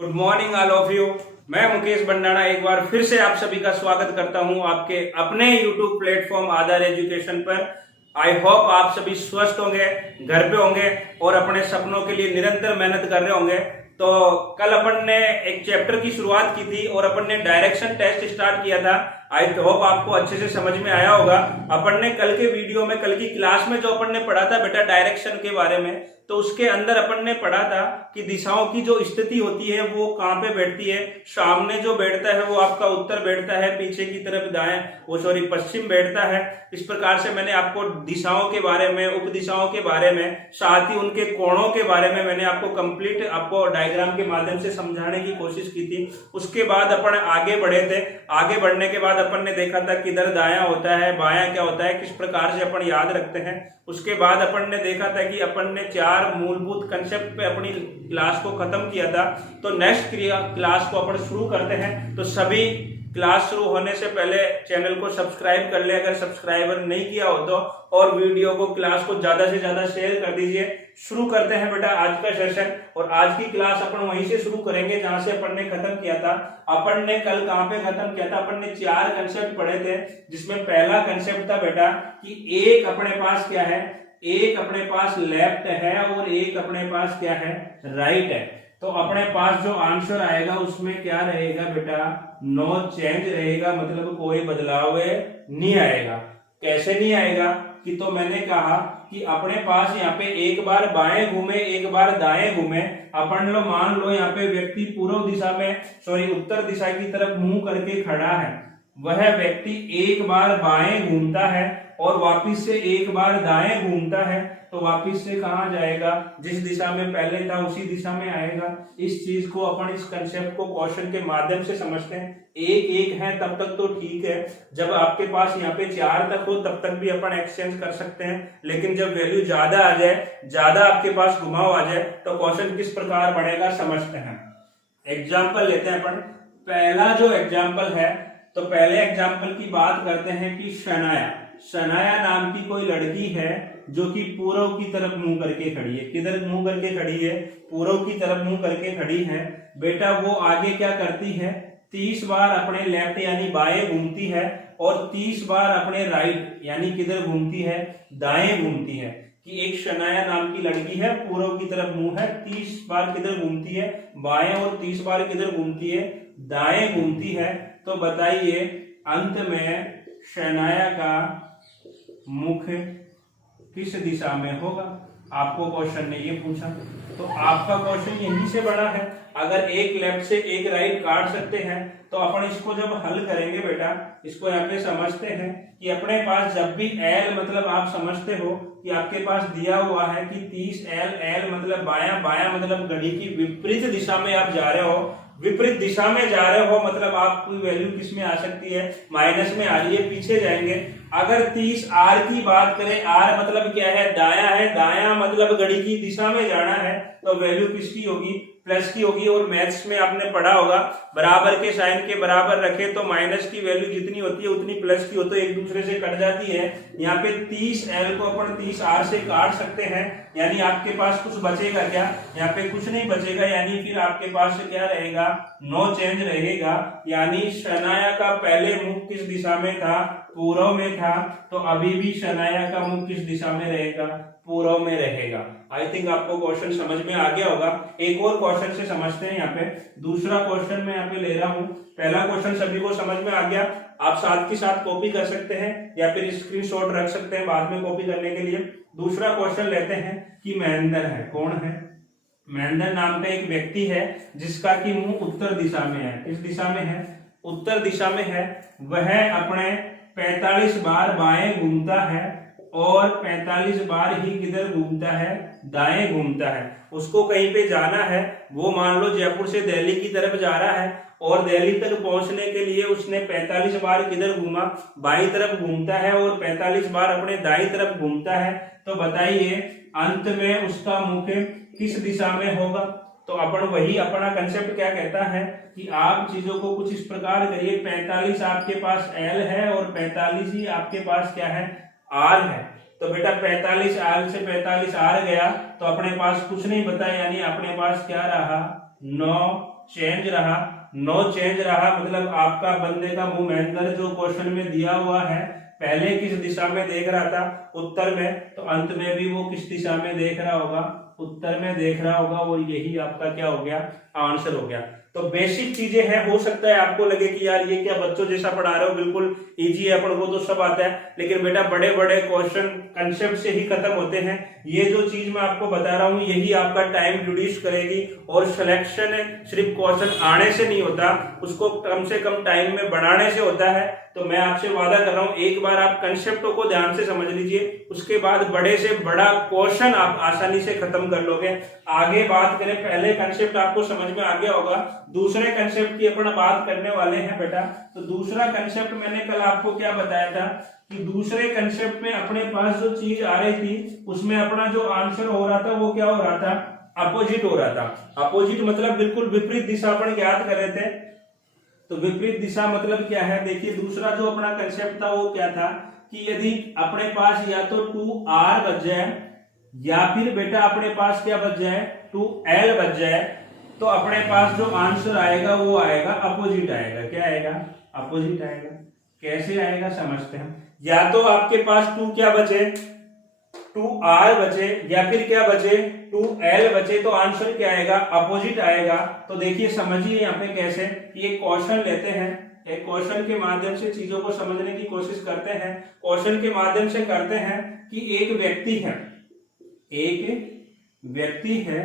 Good morning all of you. मैं मुकेश भंडारा एक बार फिर से आप सभी का स्वागत करता हूं आपके अपने यूट्यूब प्लेटफॉर्म आधार एजुकेशन पर। आई होप आप सभी स्वस्थ होंगे, घर पे होंगे और अपने सपनों के लिए निरंतर मेहनत कर रहे होंगे। तो कल अपन ने एक चैप्टर की शुरुआत की थी और अपन ने डायरेक्शन टेस्ट स्टार्ट किया था। आई होप आपको अच्छे से समझ में आया होगा। अपन ने कल के वीडियो में, कल की क्लास में जो अपन ने पढ़ा था बेटा डायरेक्शन के बारे में, तो उसके अंदर अपन ने पढ़ा था कि दिशाओं की जो स्थिति होती है वो कहाँ पे बैठती है। सामने जो बैठता है वो आपका उत्तर बैठता है, पीछे की तरफ पश्चिम बैठता है। इस प्रकार से मैंने आपको दिशाओं के बारे में, उप दिशाओं के बारे में, साथ ही उनके कोणों के बारे में मैंने आपको कंप्लीट आपको डायग्राम के माध्यम से समझाने की कोशिश की थी। उसके बाद अपन आगे बढ़े थे। आगे बढ़ने के बाद अपन ने देखा था किधर दायां होता है, बायां क्या होता है, किस प्रकार से अपन याद रखते हैं। उसके बाद अपन ने देखा था कि अपन ने 4 मूलभूत कंसेप्ट पे अपनी क्लास को खत्म किया था। तो नेक्स्ट क्लास को अपन शुरू करते हैं। तो सभी क्लास शुरू होने से पहले चैनल को सब्सक्राइब कर ले अगर सब्सक्राइबर नहीं किया हो तो, और वीडियो को, क्लास को ज्यादा से ज्यादा शेयर कर दीजिए। शुरू करते हैं बेटा आज का सेशन। और आज की क्लास अपन वहीं से शुरू करेंगे जहां से अपन ने खत्म किया था। अपन ने कल कहां पे खत्म किया था? अपन ने 4 कंसेप्ट पढ़े थे, जिसमें पहला कंसेप्ट था बेटा कि एक अपने पास क्या है, एक अपने पास लेफ्ट है और एक अपने पास क्या है, राइट है। तो अपने पास जो आंसर आएगा उसमें क्या रहेगा बेटा, नो चेंज रहेगा, मतलब कोई बदलाव नहीं आएगा। कैसे नहीं आएगा कि, तो मैंने कहा कि अपने पास यहाँ पे एक बार बाएं घूमे, एक बार दाएं घूमे। अपन लो मान लो यहाँ पे व्यक्ति पूर्व दिशा में, उत्तर दिशा की तरफ मुंह करके खड़ा है। वह व्यक्ति एक बार बाएं घूमता है और वापिस से एक बार दाएं घूमता है, तो वापिस से कहां जाएगा, जिस दिशा में पहले था उसी दिशा में आएगा। इस चीज को अपन, इस कंसेप्ट को क्वेश्चन के माध्यम से समझते हैं। एक एक है तब तक तो ठीक है, जब आपके पास यहाँ पे 4 तक हो तब तक भी अपन एक्सचेंज कर सकते हैं। लेकिन जब वैल्यू ज्यादा आ जाए, ज्यादा आपके पास घुमाव आ जाए, तो क्वेश्चन किस प्रकार बनेगा समझते हैं। एग्जाम्पल लेते हैं अपन। पहला जो एग्जाम्पल है, तो पहले एग्जाम्पल की बात करते हैं कि शनाया नाम की कोई लड़की है जो कि पूर्व की तरफ मुंह करके खड़ी है। किधर मुंह करके खड़ी है? पूर्व की तरफ मुंह करके खड़ी है। बेटा वो आगे क्या करती है, 30 बार अपने लेफ्ट यानी बाएं घूमती है और 30 बार अपने राइट यानी किधर घूमती है, दाएं घूमती है। कि एक शनाया नाम की लड़की है, पूर्व की तरफ मुंह है, 30 बार किधर घूमती है, बाएं, और 30 बार किधर घूमती है, दाएं घूमती है। तो बताइए अंत में शनाया का मुख किस दिशा में होगा? आपको क्वेश्चन ने ये पूछा, तो आपका क्वेश्चन यहीं से बड़ा है। अगर एक लेफ्ट से एक राइट काट सकते हैं, तो अपन इसको जब हल करेंगे बेटा, इसको यहाँ पे समझते हैं कि अपने पास जब भी एल, मतलब आप समझते हो कि आपके पास दिया हुआ है कि 30 एल मतलब बायां, बायां मतलब घड़ी की विपरीत दिशा में आप जा रहे हो। विपरीत दिशा में जा रहे हो मतलब आपकी वैल्यू किस में आ सकती है, माइनस में आ रही है, पीछे जाएंगे। अगर 30 आर की बात करें, आर मतलब क्या है, दाया है, दाया मतलब घड़ी की दिशा में जाना है, तो वैल्यू किसकी होगी, प्लस की होगी। और मैथ्स में आपने पढ़ा होगा, बराबर के साइन के बराबर रखे तो माइनस की वैल्यू जितनी होती है उतनी प्लस की होती है, एक दूसरे से कट जाती है। यहाँ पे 30 एल को अपन 30 आर से काट सकते हैं, यानी आपके पास कुछ बचेगा क्या, यहाँ पे कुछ नहीं बचेगा, यानी फिर आपके पास क्या रहेगा, नो चेंज रहेगा। यानी शनाया का पहले मुख किस दिशा में था, पूर्व में था, तो अभी भी शनाया का मुख किस दिशा में रहेगा, पूर्व में रहेगा। आई थिंक आपको क्वेश्चन समझ में आ गया होगा। एक और क्वेश्चन से समझते हैं। यहाँ पे दूसरा क्वेश्चन मैं यहाँ पे ले रहा हूँ। पहला क्वेश्चन सभी को समझ में आ गया, आप साथ के साथ कॉपी कर सकते हैं या फिर स्क्रीनशॉट रख सकते हैं बाद में कॉपी करने के लिए। दूसरा क्वेश्चन लेते हैं कि महेंद्र है, कौन है, महेंद्र नाम का एक व्यक्ति है जिसका कि मुंह उत्तर दिशा में है। किस दिशा में है, उत्तर दिशा में है। वह अपने 45 बार बाएं घूमता है और 45 बार ही किधर घूमता है, दाएं घूमता है। उसको कहीं पे जाना है, वो मान लो जयपुर से दिल्ली की तरफ जा रहा है और दिल्ली तक पहुंचने के लिए उसने 45 बार किधर घूमा, बाईं तरफ घूमता है और 45 बार अपने दाईं तरफ घूमता है। तो बताइए अंत में उसका मुख किस दिशा में होगा? तो अपन वही, अपना कंसेप्ट क्या कहता है कि आप चीजों को कुछ इस प्रकार करिए। 45 आपके पास एल है और 45 ही आपके पास क्या है, आर है। तो बेटा 45 आर से 45 आर गया तो अपने पास कुछ नहीं बता, यानी अपने पास क्या रहा, 9 चेंज रहा, नो चेंज रहा, मतलब आपका बंदे का मूवमेंट जो क्वेश्चन में दिया हुआ है पहले किस दिशा में देख रहा था उत्तर में, तो अंत में भी वो किस दिशा में देख रहा होगा, उत्तर में देख रहा होगा, और यही आपका क्या हो गया, आंसर हो गया। तो बेसिक चीजें हैं, हो सकता है आपको लगे कि यार ये क्या बच्चों जैसा पढ़ा रहे हो, बिल्कुल इजी है, अपन को तो सब आता है, लेकिन बेटा बड़े बड़े क्वेश्चन कंसेप्ट से ही खत्म होते हैं। ये जो चीज मैं आपको बता रहा हूँ यही आपका टाइम रिड्यूस करेगी, और सिलेक्शन सिर्फ क्वेश्चन आने से नहीं होता, उसको कम से कम टाइम में बढ़ाने से होता है। तो मैं आपसे वादा कर रहा हूं, एक बार आप कंसेप्टों को ध्यान से समझ लीजिए, उसके बाद बड़े से बड़ा क्वेश्चन आप आसानी से खत्म कर लोगे। आगे बात करें, पहले कंसेप्ट आपको समझ में आ गया होगा, दूसरे कंसेप्ट की अपन बात करने वाले हैं बेटा। तो दूसरा कंसेप्ट मैंने कल आपको क्या बताया था कि दूसरे कंसेप्ट में अपने पास जो चीज आ रही थी उसमें अपना जो आंसर हो रहा था वो क्या हो रहा था, अपोजिट हो रहा था। अपोजिट मतलब बिल्कुल विपरीत दिशा अपन याद कर रहे थे। तो विपरीत दिशा मतलब क्या है, देखिए दूसरा जो अपना कंसेप्ट था वो क्या था कि यदि अपने पास या तो 2r बच जाए या फिर बेटा अपने पास क्या बच जाए, 2l बच जाए, तो अपने पास जो आंसर आएगा वो आएगा अपोजिट आएगा। क्या आएगा, अपोजिट आएगा। कैसे आएगा समझते हैं। या तो आपके पास 2 क्या बचे, 2r बचे, या फिर क्या बचे, 2l बचे, तो आंसर क्या आएगा, अपोजिट आएगा। तो देखिए समझिए यहाँ पे कैसे, ये क्वेश्चन लेते हैं, एक क्वेश्चन के माध्यम से चीजों को समझने की कोशिश करते हैं। क्वेश्चन के माध्यम से करते हैं कि एक व्यक्ति है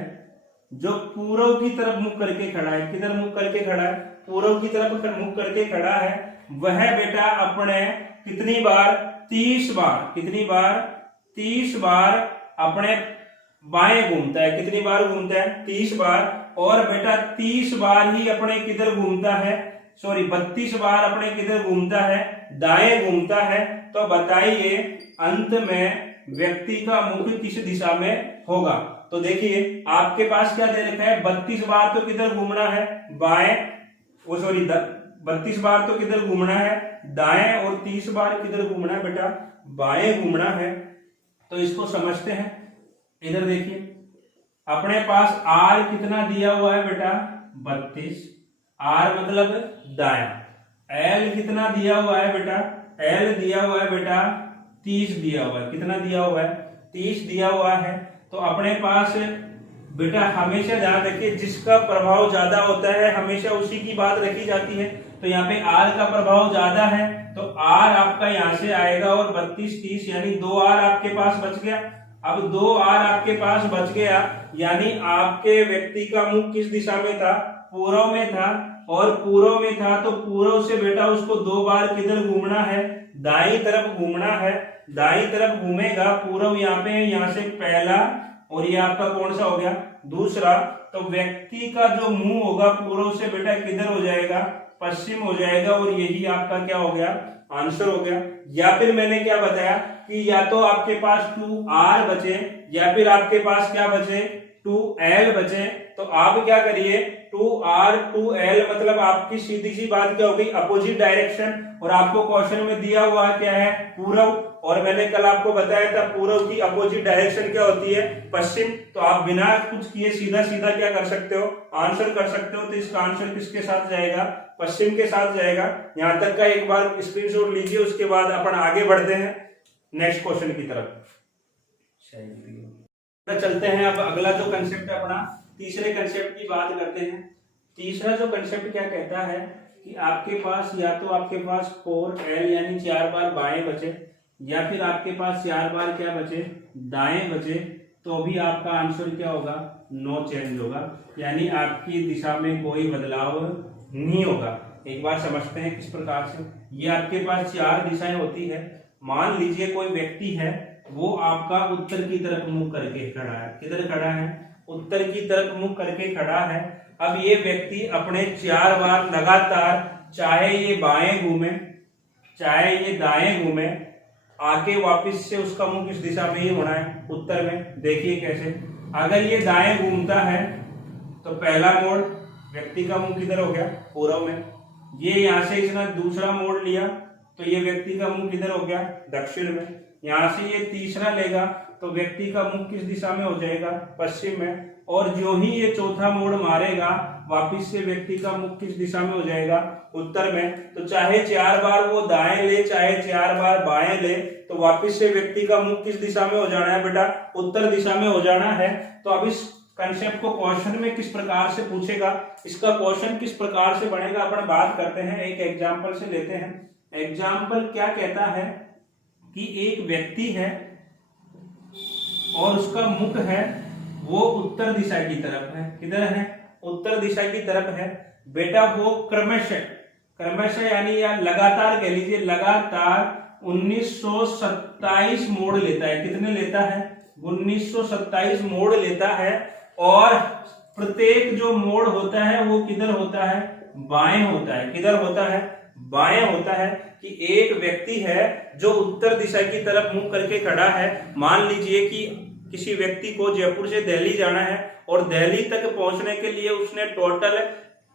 जो पूर्व की तरफ मुख करके खड़ा है। किधर मुख करके खड़ा है, पूर्व की तरफ मुख करके खड़ा है। वह बेटा अपने कितनी बार, 30 बार, कितनी बार, 30 बार अपने बाएं घूमता है। कितनी बार घूमता है, 30 बार। और बेटा 30 बार ही अपने किधर घूमता है, सॉरी 32 बार अपने किधर घूमता है, दाएं घूमता है। तो बताइए अंत में व्यक्ति का मुख किस दिशा में होगा। तो देखिए आपके पास क्या दे रखा है, 32 बार तो किधर घूमना है, बाएं, वो सॉरी 32 बार तो किधर घूमना है, दाएं, और 30 बार किधर घूमना है बेटा, बाएं घूमना है। तो इसको समझते हैं। इधर देखिए अपने पास आर कितना दिया हुआ है बेटा, 32, आर मतलब दायां। एल कितना दिया हुआ है बेटा, एल दिया हुआ है बेटा 30 दिया हुआ है। कितना दिया हुआ है, 30 दिया हुआ है। तो अपने पास बेटा हमेशा ध्यान रखिए, जिसका प्रभाव ज्यादा होता है हमेशा उसी की बात रखी जाती है। तो यहाँ पे आर का प्रभाव ज्यादा है, तो आर आपका यहाँ से आएगा, और 32 30 यानी 2 आर आपके पास बच गया। अब 2 आर आपके पास बच गया, यानी आपके व्यक्ति का मुख किस दिशा में था, पूर्व में था। और पूर्व में था तो पूर्व से बेटा उसको 2 बार किधर घूमना है, दाईं तरफ घूमना है। दाईं तरफ घूमेगा, पूर्व यहाँ पे, यहाँ से पहला, और ये आपका कौन सा हो गया, दूसरा। तो व्यक्ति का जो मुंह होगा पूर्व से बेटा किधर हो जाएगा, पश्चिम हो जाएगा, और यही आपका क्या हो गया, आंसर हो गया। या फिर मैंने क्या बताया कि या तो आपके पास 2r बचे, या फिर आपके पास क्या बचे, 2l बचे। तो आप क्या करिए, 2r 2l मतलब आपकी सीधी सी बात क्या होगी, अपोजिट डायरेक्शन। और आपको क्वेश्चन में दिया हुआ क्या है, पूर्व, और मैंने कल आपको बताया था पूर्व की अपोजिट डायरेक्शन क्या होती है, पश्चिम। तो आप बिना कुछ किए सीधा सीधा क्या कर सकते हो, आंसर कर सकते हो। तो इसका आंसर किसके साथ जाएगा, पश्चिम के साथ जाएगा। यहां तक का एक बार स्क्रीनशॉट लीजिए, उसके बाद अपन आगे बढ़ते हैं नेक्स्ट क्वेश्चन की तरफ। चलते हैं अब अगला जो कंसेप्ट है अपना, तीसरे कंसेप्ट की बात करते हैं। तीसरा जो कंसेप्ट क्या कहता है कि आपके पास या तो आपके पास 4l यानी 4 बार बाएं बचे, या फिर आपके पास 4 बार क्या बचे, दाएं बचे। तो भी आपका आंसर क्या होगा, नो चेंज होगा, यानी आपकी दिशा में कोई बदलाव नहीं होगा। एक बार समझते हैं किस प्रकार से। ये आपके पास 4 दिशाएं होती है। मान लीजिए कोई व्यक्ति है, वो आपका उत्तर की तरफ मुंह करके खड़ा है। किधर खड़ा है, उत्तर की तरफ मुंह करके खड़ा है। अब ये व्यक्ति अपने 4 बार लगातार, चाहे ये बाएं घूमे चाहे ये दाएं घूमे, आके वापस से उसका मुंह किस दिशा में ही होना है, उत्तर में। देखिए कैसे, अगर ये दाएं घूमता है तो पहला मोड़ व्यक्ति का मुंह किधर हो गया, पूर्व में। ये यहां से इसने दूसरा मोड़ लिया तो ये व्यक्ति का मुंह किधर हो गया, दक्षिण में। यहां से ये तीसरा लेगा तो व्यक्ति का मुंह किस दिशा में हो जाएगा, पश्चिम में। और जो ही ये चौथा मोड़ मारेगा वापिस से व्यक्ति का मुख किस दिशा में हो जाएगा, उत्तर में। तो चाहे 4 बार वो दाएं ले चाहे 4 बार बाएं ले, तो वापिस से व्यक्ति का मुख किस दिशा में हो जाना है बेटा, उत्तर दिशा में हो जाना है। तो अब इस कंसेप्ट को क्वेश्चन में किस प्रकार से पूछेगा, इसका क्वेश्चन किस प्रकार से बनेगा, अपन बात करते हैं, एक एग्जाम्पल से लेते हैं। एग्जाम्पल क्या कहता है कि एक व्यक्ति है और उसका मुख है वो उत्तर दिशा की तरफ है। किधर है, उत्तर दिशा की तरफ है बेटा। वो क्रमशः यानी या लगातार कह लीजिए, लगातार 1927 मोड़ लेता है। कितने लेता है, 1927 मोड़ लेता है। और प्रत्येक जो मोड़ होता है वो किधर होता है, बाएं होता है। किधर होता है, बाएं होता है। कि एक व्यक्ति है जो उत्तर दिशा की तरफ मुंह करके खड़ा है। मान लीजिए कि किसी व्यक्ति को जयपुर से दिल्ली जाना है और दिल्ली तक पहुंचने के लिए उसने टोटल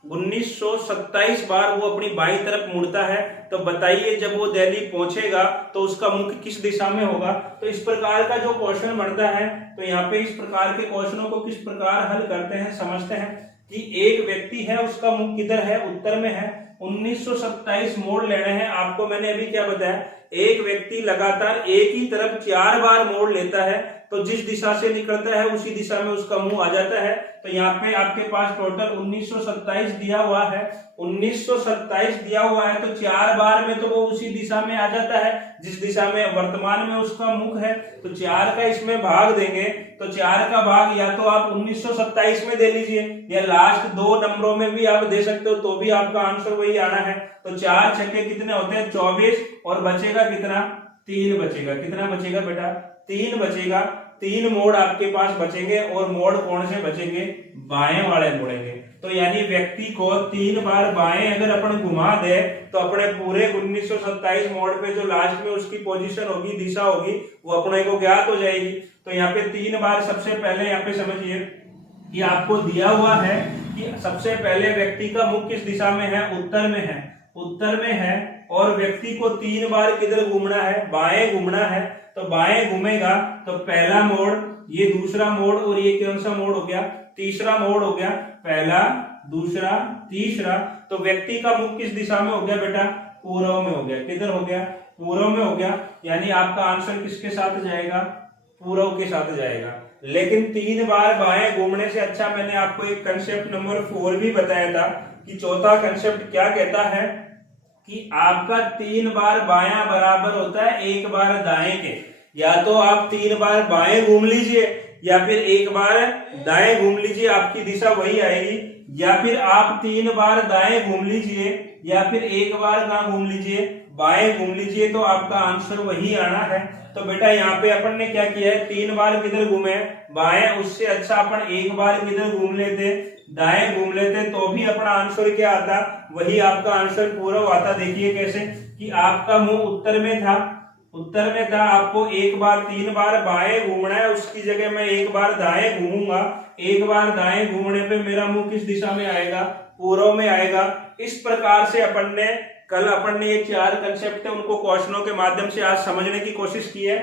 1927 बार वो अपनी बाईं तरफ मुड़ता है। तो बताइए जब वो दिल्ली पहुंचेगा तो उसका मुख किस दिशा में होगा। तो इस प्रकार का जो क्वेश्चन बनता है, तो यहाँ पे इस प्रकार के क्वेश्चनों को किस प्रकार हल करते हैं, समझते हैं। कि एक व्यक्ति है उसका मुख किधर है, उत्तर में है, 1927 मोड़ लेने हैं। आपको मैंने अभी क्या बताया, एक व्यक्ति लगातार एक ही तरफ 4 बार मोड़ लेता है, तो जिस दिशा से निकलता है उसी दिशा में उसका मुंह आ जाता है। तो यहाँ पे आपके पास टोटल 1927 दिया हुआ है। 1927 दिया हुआ है तो 4 बार में तो वो उसी दिशा में आ जाता है जिस दिशा में वर्तमान में उसका मुख है। तो 4 का इसमें भाग देंगे, तो 4 का भाग या तो आप 1927 में दे लीजिए या लास्ट 2 नंबरों में भी आप दे सकते हो, तो भी आपका आंसर वही आना है। तो 4 छक्के कितने होते हैं, 24, और बचेगा कितना, 3 बचेगा। कितना बचेगा बेटा, 3 बचेगा। 3 मोड़ आपके पास बचेंगे और मोड़ कौन से बचेंगे, बाएं वाले मुड़ेंगे। तो यानी व्यक्ति को 3 बार बाएं अगर अपन घुमा दे तो अपने पूरे 1927 मोड़ पे जो लास्ट में उसकी पोजीशन होगी, दिशा होगी, वो अपने को ज्ञात हो जाएगी। तो यहाँ पे 3 बार सबसे पहले यहाँ पे समझिए कि आपको दिया हुआ है कि सबसे पहले व्यक्ति का मुख किस दिशा में है, उत्तर में है। उत्तर में है और व्यक्ति को 3 बार किधर घूमना है, बाएं घूमना है। तो बाएं घूमेगा तो पहला मोड़, ये दूसरा मोड़, और ये कौन सा मोड़ हो गया, तीसरा मोड़ हो गया। पहला, दूसरा, तीसरा। तो व्यक्ति का मुख किस दिशा में हो गया बेटा, पूर्व में हो गया। किधर हो गया, पूर्व में हो गया। यानी आपका आंसर किसके साथ जाएगा, पूर्व के साथ जाएगा। लेकिन 3 बार बाएं घूमने से अच्छा मैंने आपको एक कंसेप्ट नंबर 4 भी बताया था कि चौथा कंसेप्ट क्या कहता है कि आपका 3 बार बायां बराबर होता है 1 बार दाएं के। या तो आप 3 बार बाएं घूम लीजिए या फिर 1 बार दाएं घूम लीजिए, आपकी दिशा वही आएगी। या फिर आप 3 बार दाएं घूम लीजिए या फिर 1 बार कहां घूम लीजिए, बाएं घूम लीजिए, तो आपका आंसर वही आना है। तो बेटा यहाँ पे अपन ने क्या किया है, 3 बार किधर घूमे, बाएं। उससे अच्छा अपन 1 बार किधर घूम लेते, दाएं घूम लेते, तो भी अपना आंसर क्या आता, वही आपका आंसर पूर्व आता। देखिए कैसे कि आपका मुंह उत्तर में था, उत्तर में था, आपको 1 बार 3 बार बाएं घूमना है, उसकी जगह मैं 1 बार दाएं घूमूंगा। 1 बार दाएं घूमने पे मेरा मुंह किस दिशा में आएगा, पूर्व में आएगा। इस प्रकार से अपन ने ये 4 कंसेप्ट है उनको क्वेश्चनों के माध्यम से आज समझने की कोशिश की है।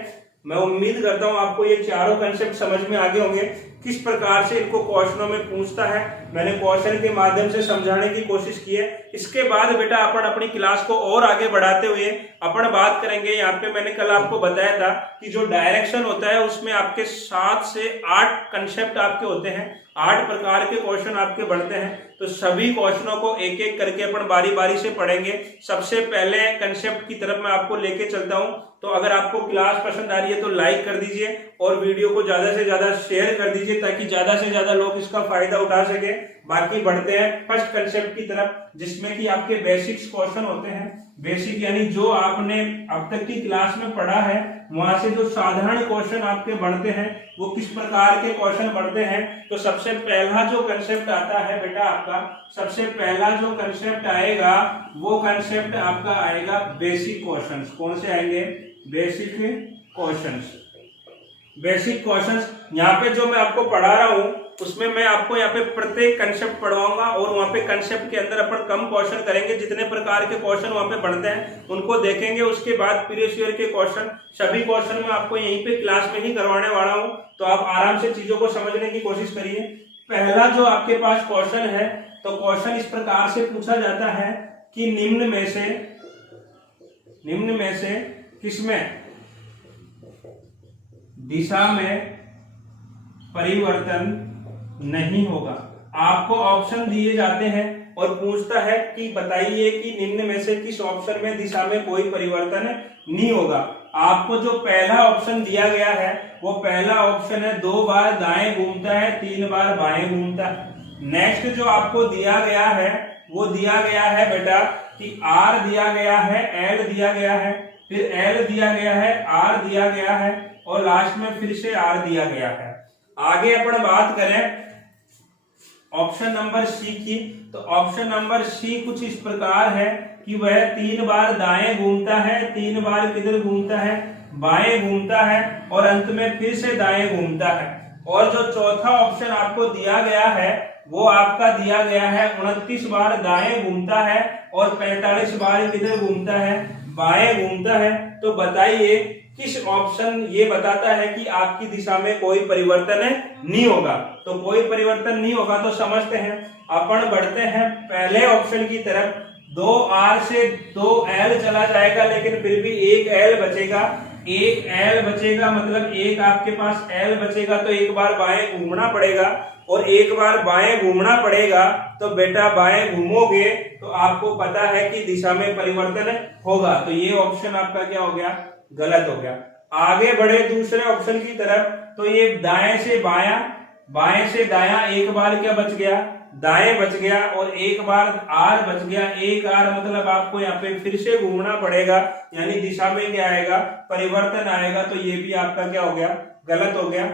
मैं उम्मीद करता हूं आपको ये चारों कंसेप्ट समझ में आ गए होंगे, किस प्रकार से इनको क्वेश्चनों में पूछता है। मैंने क्वेश्चन के माध्यम से समझाने की कोशिश की है। इसके बाद बेटा अपन अपनी क्लास को और आगे बढ़ाते हुए अपन बात करेंगे। यहाँ पे मैंने कल आपको बताया था कि जो डायरेक्शन होता है उसमें आपके 7 से 8 कंसेप्ट आपके होते हैं, 8 प्रकार के क्वेश्चन आपके बनते हैं। तो सभी क्वेश्चनों को एक एक करके अपन बारी बारी से पढ़ेंगे। सबसे पहले कंसेप्ट की तरफ मैं आपको लेके चलता हूं। तो अगर आपको क्लास पसंद आ रही है तो लाइक कर दीजिए और वीडियो को ज्यादा से ज्यादा शेयर कर दीजिए ताकि ज्यादा से ज्यादा लोग इसका फायदा उठा सके। बाकी बढ़ते हैं फर्स्ट कंसेप्ट की तरफ, जिसमें कि आपके बेसिक्स क्वेश्चन होते हैं। बेसिक यानी जो आपने अब तक की क्लास में पढ़ा है वहां से जो साधारण क्वेश्चन आपके बनते हैं वो किस प्रकार के क्वेश्चन बनते हैं। तो सबसे पहला जो कंसेप्ट आता है बेटा आपका, सबसे पहला जो कंसेप्ट आएगा वो कंसेप्ट आपका आएगा बेसिक क्वेश्चंस। कौन से आएंगे, बेसिक क्वेश्चंस। बेसिक क्वेश्चंस यहाँ पे जो मैं आपको पढ़ा रहा हूँ उसमें मैं आपको यहाँ पे प्रत्येक कंसेप्ट पढ़वाऊंगा और वहाँ पे कंसेप्ट के अंदर अपन कम क्वेश्चन करेंगे। जितने प्रकार के क्वेश्चन वहाँ पे बनते हैं उनको देखेंगे। उसके बाद प्रीवियस ईयर के क्वेश्चन, सभी क्वेश्चन मैं आपको यहीं पे क्लास में ही करवाने वाला हूँ। तो आप आराम से चीजों को समझने की कोशिश करिए। पहला जो आपके पास क्वेश्चन है तो क्वेश्चन इस प्रकार से पूछा जाता है कि निम्न में से किसमें दिशा में परिवर्तन नहीं होगा। आपको ऑप्शन दिए जाते हैं और पूछता है कि बताइए कि निम्न में से किस ऑप्शन में दिशा में कोई परिवर्तन नहीं होगा। आपको जो पहला ऑप्शन दिया गया है वो पहला ऑप्शन है 2 बार दाएं घूमता है 3 बार बाएं घूमता है। नेक्स्ट जो आपको दिया गया है वो दिया गया है बेटा कि R दिया गया है, L दिया गया है, फिर L दिया गया है, R दिया गया है और लास्ट में फिर से R दिया गया है। आगे अपन बात करें ऑप्शन नंबर सी की, तो ऑप्शन नंबर सी कुछ इस प्रकार है कि वह 3 बार दाएं घूमता है, 3 बार किधर घूमता है, बाएं घूमता है और अंत में फिर से दाएं घूमता है। और जो चौथा ऑप्शन आपको दिया गया है वो आपका दिया गया है 29 बार दाएं घूमता है और 45 बार किधर घूमता है, बाएं घूमता है। तो बताइए किस ऑप्शन ये बताता है कि आपकी दिशा में कोई परिवर्तन नहीं होगा। तो कोई परिवर्तन नहीं होगा तो समझते हैं, अपन बढ़ते हैं पहले ऑप्शन की तरफ। 2R से 2L चला जाएगा लेकिन फिर भी 1L बचेगा, 1L बचेगा मतलब एक आपके पास L बचेगा, तो एक बार बाएं घूमना पड़ेगा और एक बार बाएं घूमना पड़ेगा। तो बेटा बाएं घूमोगे तो आपको पता है कि दिशा में परिवर्तन होगा। तो ये ऑप्शन आपका क्या हो गया, गलत हो गया। आगे बढ़े दूसरे ऑप्शन की तरफ, तो ये दाएं से बायां, बाएं से दायां, एक बार क्या बच गया, दाएं बच गया और एक बार R बच गया। एक R मतलब आपको यहाँ पे फिर से घूमना पड़ेगा, यानी दिशा में क्या आएगा, परिवर्तन आएगा। तो ये भी आपका क्या हो गया, गलत हो गया।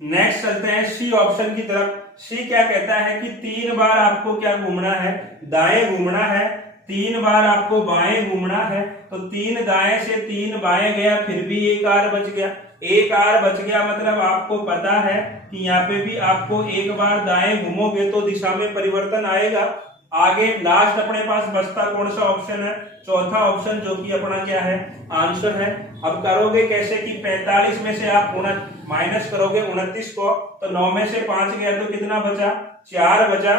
नेक्स्ट चलते हैं सी ऑप्शन की तरफ। सी क्या कहता है कि 3 बार आपको क्या घूमना है, दाएं घूमना है, 3 बार आपको बाएं घूमना है। तो 3 दाएं से 3 बाएं गया, फिर भी एक R बच गया, एक R बच गया मतलब आपको पता है कि यहाँ पे भी आपको एक बार दाएं घूमोगे तो दिशा में परिवर्तन आएगा। आगे लास्ट अपने पास बचता कौन सा ऑप्शन है, चौथा ऑप्शन, जो कि अपना क्या है, आंसर है। अब करोगे कैसे कि 45 में से आप माइनस करोगे 29 को, तो 9 में से 5 गया तो कितना बचा, 4 बचा,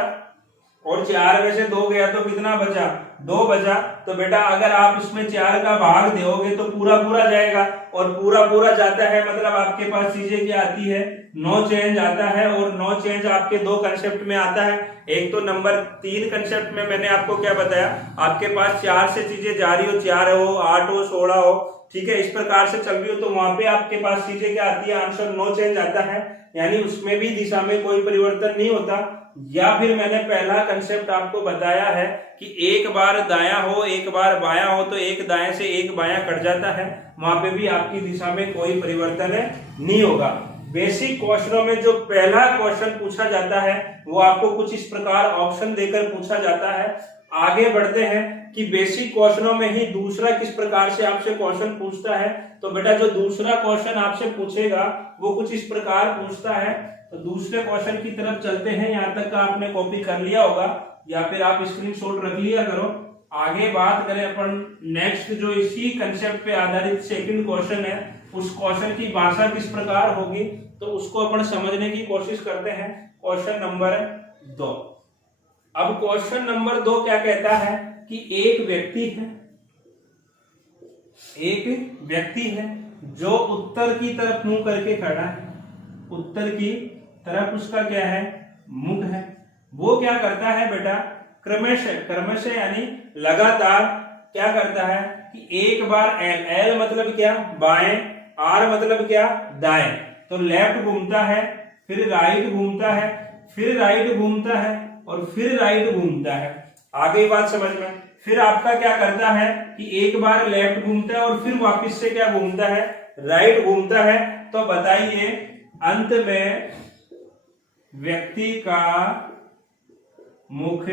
और 4 में से 2 गया तो कितना बचा, 2 बचा। तो बेटा अगर आप इसमें 4 का भाग दोगे तो पूरा पूरा जाएगा, और पूरा पूरा जाता है मतलब आपके पास चीजें क्या आती है, नो चेंज आता है। और नो चेंज आपके 2 कंसेप्ट में आता है। एक तो नंबर 3 कंसेप्ट में मैंने आपको क्या बताया, आपके पास 4 से चीजें जा रही हो, 4 हो, 8 हो, 16 हो, ठीक है, इस प्रकार से चल रही हो, तो वहां पे आपके पास चीजें क्या आती है, आंसर नो चेंज आता है, यानी उसमें भी दिशा में कोई परिवर्तन नहीं होता। या फिर मैंने पहला कंसेप्ट आपको बताया है कि एक बार दायां हो, एक बार बायां हो, तो एक दाएं से एक बायां कट जाता है, वहां पे भी आपकी दिशा में कोई परिवर्तन नहीं होगा। बेसिक क्वेश्चनों में जो पहला क्वेश्चन पूछा जाता है वो आपको कुछ इस प्रकार ऑप्शन देकर पूछा जाता है। आगे बढ़ते हैं कि बेसिक क्वेश्चनों में ही दूसरा किस प्रकार से आपसे क्वेश्चन पूछता है। तो बेटा जो दूसरा क्वेश्चन आपसे पूछेगा वो कुछ इस प्रकार पूछता है। तो दूसरे क्वेश्चन की तरफ चलते हैं। यहाँ तक का आपने कॉपी कर लिया होगा या फिर आप स्क्रीनशॉट रख लिया करो। आगे बात करें अपन नेक्स्ट जो इसी कंसेप्ट पे आधारित सेकंड क्वेश्चन है, उस क्वेश्चन की भाषा किस प्रकार होगी तो उसको अपन समझने की कोशिश करते हैं। Question number 2। अब क्वेश्चन नंबर 2 क्या कहता है कि एक व्यक्ति है जो उत्तर की तरफ मुंह करके खड़ा है, उत्तर की तरफ उसका क्या है, मुख है। वो क्या करता है बेटा, क्रमशः यानी लगातार क्या करता है कि एक बार एल मतलब क्या, बाएं, आर मतलब क्या, दाएं, तो लेफ्ट घूमता है, फिर राइट घूमता है, फिर राइट घूमता है और फिर राइट घूमता है। आगे बात समझ में। फिर आपका क्या करता है कि एक बार लेफ्ट घूमता है और फिर वापस से क्या घूमता है, राइट घूमता है। तो बताइए अंत में व्यक्ति का मुख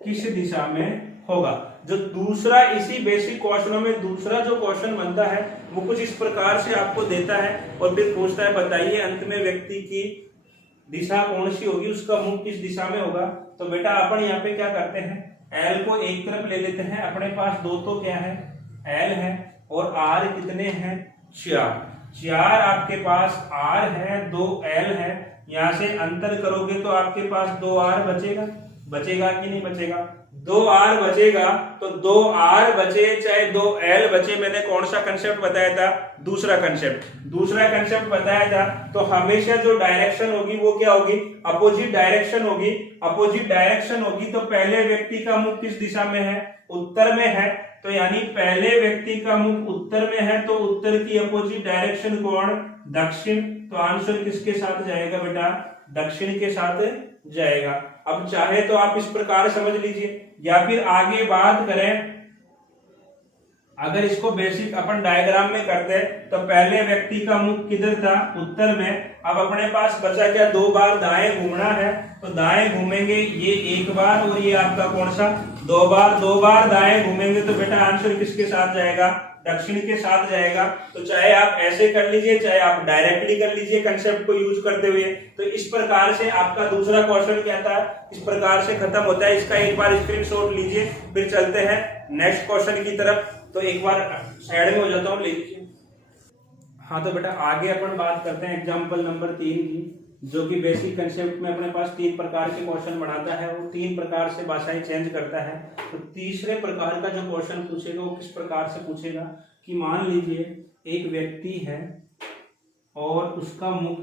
किस दिशा में होगा। जो दूसरा इसी बेसिक क्वेश्चनों में दूसरा जो क्वेश्चन बनता है वो कुछ इस प्रकार से आपको देता है और फिर पूछता है बताइए अंत में व्यक्ति की दिशा कौन सी होगी, उसका मुख किस दिशा में होगा। तो बेटा अपन यहाँ पे क्या करते हैं, एल को एक तरफ ले लेते हैं। अपने पास 2 तो क्या है, एल है और आर कितने हैं, 4 आपके पास आर है, 2 एल है। यहाँ से अंतर करोगे तो आपके पास 2 आर बचेगा। बचेगा कि नहीं बचेगा? 2r बचेगा, तो 2r बचे चाहे 2l बचे, मैंने कौन सा कंसेप्ट बताया था? दूसरा कंसेप्ट बताया था। तो हमेशा जो डायरेक्शन होगी वो क्या होगी? अपोजिट डायरेक्शन होगी। तो पहले व्यक्ति का मुख किस दिशा में है? उत्तर में है। तो यानी पहले व्यक्ति का मुख उत्तर में है, तो उत्तर की अपोजिट डायरेक्शन कौन? दक्षिण। तो आंसर किसके साथ जाएगा बेटा? दक्षिण के साथ जाएगा। अब चाहे तो आप इस प्रकार समझ लीजिए, या फिर आगे बात करें, अगर इसको बेसिक अपन डायग्राम में करते हैं तो पहले व्यक्ति का मुख किधर था? उत्तर में। अब अपने पास बचा क्या? 2 बार दाएं घूमना है, तो दाएं घूमेंगे, ये 1 बार और ये आपका कौन सा? 2 बार दाएं घूमेंगे, तो बेटा आंसर किसके साथ जाएगा? दक्षिण के साथ जाएगा। तो चाहे आप ऐसे कर लीजिए, चाहे आप डायरेक्टली कर लीजिए कंसेप्ट को यूज करते हुए। तो इस प्रकार से आपका दूसरा क्वेश्चन क्या था, इस प्रकार से खत्म होता है। इसका एक बार स्क्रीनशॉट लीजिए, फिर चलते हैं नेक्स्ट क्वेश्चन की तरफ। तो एक बार साइड में हो जाता हूँ, ले लीजिए। हाँ, तो बेटा आगे अपन बात करते हैं एग्जाम्पल नंबर 3 की, जो कि बेसिक कंसेप्ट में अपने पास 3 प्रकार के क्वेश्चन बढ़ाता है, वो 3 प्रकार से भाषाएं चेंज करता है। तो तीसरे प्रकार का जो क्वेश्चन पूछेगा वो किस प्रकार से पूछेगा कि मान लीजिए एक व्यक्ति है और उसका मुख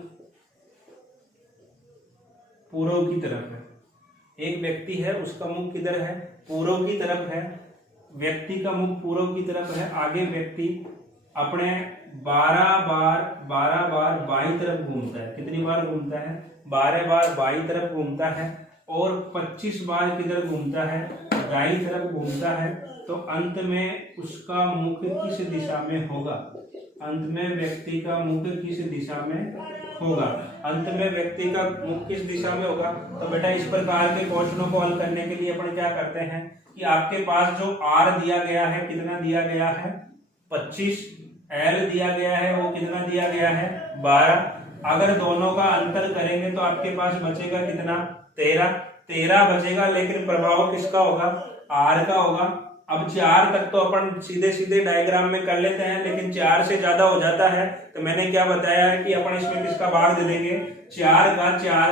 पूर्व की तरफ है। एक व्यक्ति है, उसका मुख किधर है? पूर्व की तरफ है। व्यक्ति का मुख पूर्व की तरफ है। आगे व्यक्ति अपने 12 बार बाईं तरफ घूमता है। कितनी बार घूमता है? 12 बार बाईं तरफ घूमता है, और 25 बार किधर घूमता है? दाईं तरफ घूमता है। तो अंत में उसका मुख किस दिशा में होगा? अंत में व्यक्ति का मुख किस दिशा में होगा? अंत में व्यक्ति का मुख किस दिशा में होगा? तो बेटा इस प्रकार के क्वेश्चनों को हल करने के लिए अपन क्या करते हैं कि आपके पास जो r दिया गया है, कितना दिया गया है? 25। l दिया गया है, वो कितना दिया गया है? 12। अगर दोनों का अंतर करेंगे तो आपके पास बचेगा कितना? 13 बचेगा। लेकिन प्रभाव किसका होगा? r का होगा। अब 4 तक तो अपन सीधे सीधे डायग्राम में कर लेते हैं, लेकिन 4 से ज्यादा हो जाता है तो मैंने क्या बताया है कि अपन इसमें किसका भाग दे देंगे? 4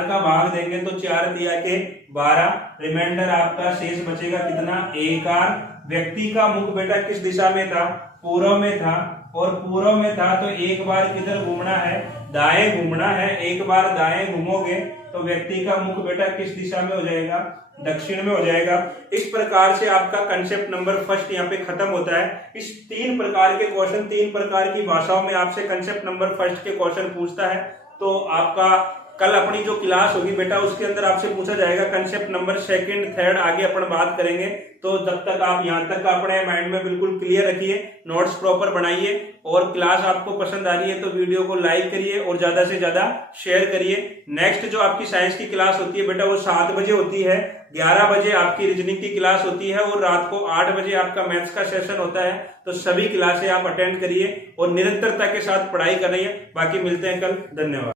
का भाग देंगे। तो 4 दिया के 12, रिमाइंडर आपका शेष बचेगा कितना? 1r। व्यक्ति का मुख बेटा किस दिशा में था? पूर्व में था। और पूर्व में था तो 1 बार किधर घूमना है? दाएं घूमना है। 1 बार दाएं घूमोगे तो व्यक्ति का मुख बेटा किस दिशा में हो जाएगा? दक्षिण में हो जाएगा। इस प्रकार से आपका कंसेप्ट नंबर फर्स्ट यहाँ पे खत्म होता है। इस 3 प्रकार के क्वेश्चन, 3 प्रकार की भाषाओं में आपसे कंसेप्ट नंबर फर्स्ट के क्वेश्चन पूछता है। तो आपका कल अपनी जो क्लास होगी बेटा उसके अंदर आपसे पूछा जाएगा कंसेप्ट नंबर 2nd, 3rd, आगे अपन बात करेंगे। तो जब तक आप यहाँ तक अपने माइंड में बिल्कुल क्लियर रखिए, नोट्स प्रॉपर बनाइए, और क्लास आपको पसंद आ रही है तो वीडियो को लाइक करिए और ज्यादा से ज्यादा शेयर करिए। नेक्स्ट जो आपकी साइंस की क्लास होती है बेटा वो 7 बजे होती है, 11 बजे आपकी रीजनिंग की क्लास होती है, और रात को 8 बजे आपका मैथ्स का सेशन होता है। तो सभी क्लासें आप अटेंड करिए और निरंतरता के साथ पढ़ाई करिए। बाकी मिलते हैं कल। धन्यवाद।